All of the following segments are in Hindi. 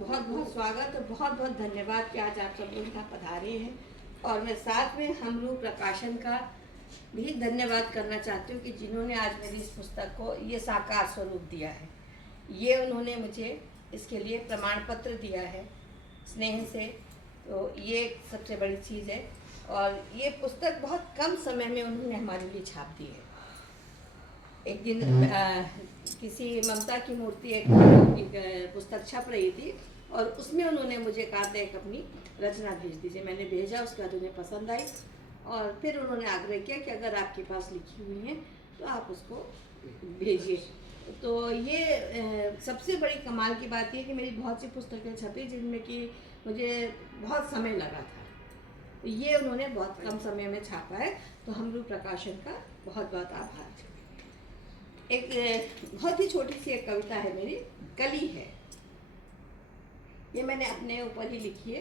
बहुत बहुत स्वागत और बहुत बहुत धन्यवाद कि आज आप सब लोग यहाँ पधारे हैं। और मैं साथ में हमरू प्रकाशन का भी धन्यवाद करना चाहती हूँ कि जिन्होंने आज मेरी इस पुस्तक को ये साकार स्वरूप दिया है। ये उन्होंने मुझे इसके लिए प्रमाण पत्र दिया है स्नेह से, तो ये सबसे बड़ी चीज़ है। और ये पुस्तक बहुत कम समय में उन्होंने हमारे लिए छाप दी है। एक दिन किसी ममता की मूर्ति एक पुस्तक छप रही थी और उसमें उन्होंने मुझे कहा था एक अपनी रचना भेज दीजिए। मैंने भेजा, उसके बाद उन्हें पसंद आई और फिर उन्होंने आग्रह किया कि अगर आपके पास लिखी हुई हैं तो आप उसको भेजिए। तो ये सबसे बड़ी कमाल की बात ये कि मेरी बहुत सी पुस्तकें छपी जिनमें कि मुझे बहुत समय लगा था, तो ये उन्होंने बहुत कम समय में छापा है, तो हमरू प्रकाशन का बहुत बहुत आभार। एक बहुत ही छोटी सी एक कविता है मेरी, कली है। ये मैंने अपने ऊपर ही लिखी है।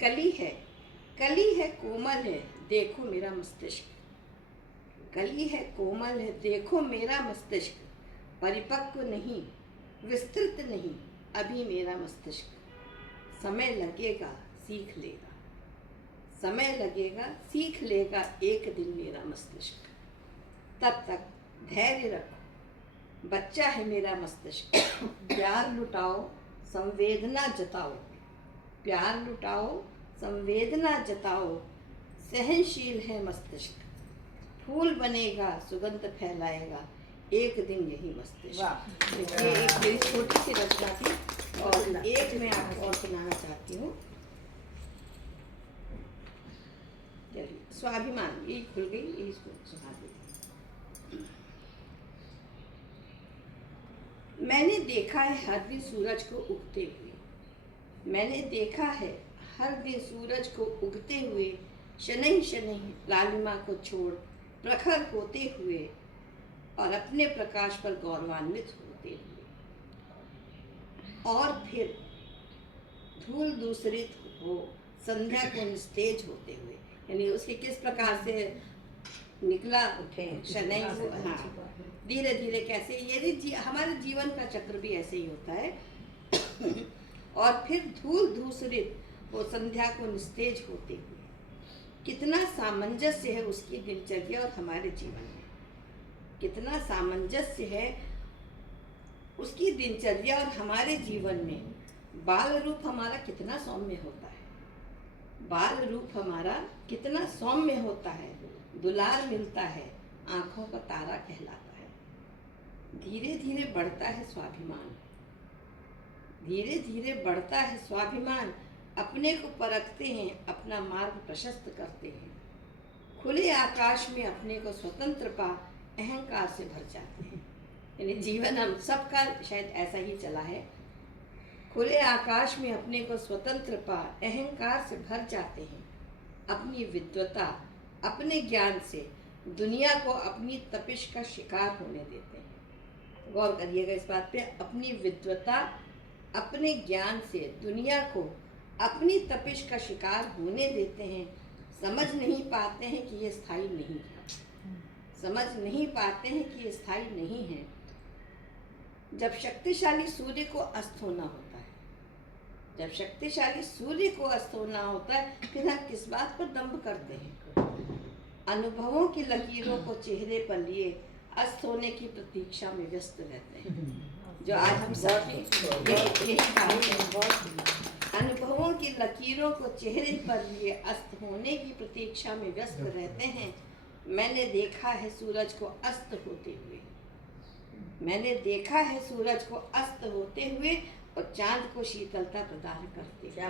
कली है कोमल है, देखो मेरा मस्तिष्क। कली है कोमल है, देखो मेरा मस्तिष्क। परिपक्व नहीं, विस्तृत नहीं, अभी मेरा मस्तिष्क। समय लगेगा सीख लेगा, समय लगेगा सीख लेगा एक दिन मेरा मस्तिष्क। तब तक धैर्य रखो, बच्चा है मेरा मस्तिष्क। प्यार लुटाओ, संवेदना जताओ, प्यार लुटाओ, संवेदना जताओ। सहनशील है मस्तिष्क, फूल बनेगा, सुगंध फैलाएगा एक दिन यही मस्तिष्क। ये एक मेरी छोटी सी रचना थी और एक मैं आपको और सुनाना चाहती हूँ। स्वाभिमान, ये खुल गई, ये इसको सुना दी। मैंने देखा है हर दिन सूरज को उगते हुए, मैंने देखा है हर दिन सूरज को उगते हुए। शनैः शनैः लालिमा को छोड़ प्रखर होते हुए और अपने प्रकाश पर गौरवान्वित होते हुए। और फिर धूल दूसरित हो संध्या को निस्तेज होते हुए, यानी उसके किस प्रकार से निकला उठे शनैः। हाँ, धीरे धीरे कैसे, यदि हमारे जीवन का चक्र भी ऐसे ही होता है। और फिर धूल धूसरित वो संध्या को निस्तेज होते हुए। कितना सामंजस्य है उसकी दिनचर्या और हमारे जीवन में, कितना सामंजस्य है उसकी दिनचर्या और हमारे जीवन में। बाल रूप हमारा कितना सौम्य होता है, बाल रूप हमारा कितना सौम्य होता है। दुलार मिलता है, आँखों का तारा कहलाता है। धीरे धीरे बढ़ता है स्वाभिमान, धीरे धीरे बढ़ता है स्वाभिमान। अपने को परखते हैं, अपना मार्ग प्रशस्त करते हैं। खुले आकाश में अपने को स्वतंत्र पा अहंकार से भर जाते हैं। यानी जीवन हम सबका शायद ऐसा ही चला है। खुले आकाश में अपने को स्वतंत्र पा अहंकार से भर जाते हैं। अपनी विद्वता, अपने ज्ञान से दुनिया को अपनी तपिश का शिकार होने देते हैं। गौर करिएगा इस बात पे। अपनी विद्वता, अपने ज्ञान से दुनिया को अपनी तपिश का शिकार होने देते हैं। समझ नहीं पाते हैं कि ये स्थायी नहीं है, समझ नहीं पाते हैं कि ये स्थायी नहीं है। जब शक्तिशाली सूर्य को अस्त होना होता है, जब शक्तिशाली सूर्य को अस्त होना होता है, फिर हम किस बात पर दंभ करते हैं। अनुभवों की लकीरों को चेहरे पर लिए अस्त होने की प्रतीक्षा में व्यस्त रहते हैं। जो आज हम सब यही अनुभवों की लकीरों को चेहरे पर लिए अस्त होने की प्रतीक्षा में व्यस्त रहते हैं। मैंने देखा है सूरज को अस्त होते हुए, मैंने देखा है सूरज को अस्त होते हुए और चांद को शीतलता प्रदान करते। क्या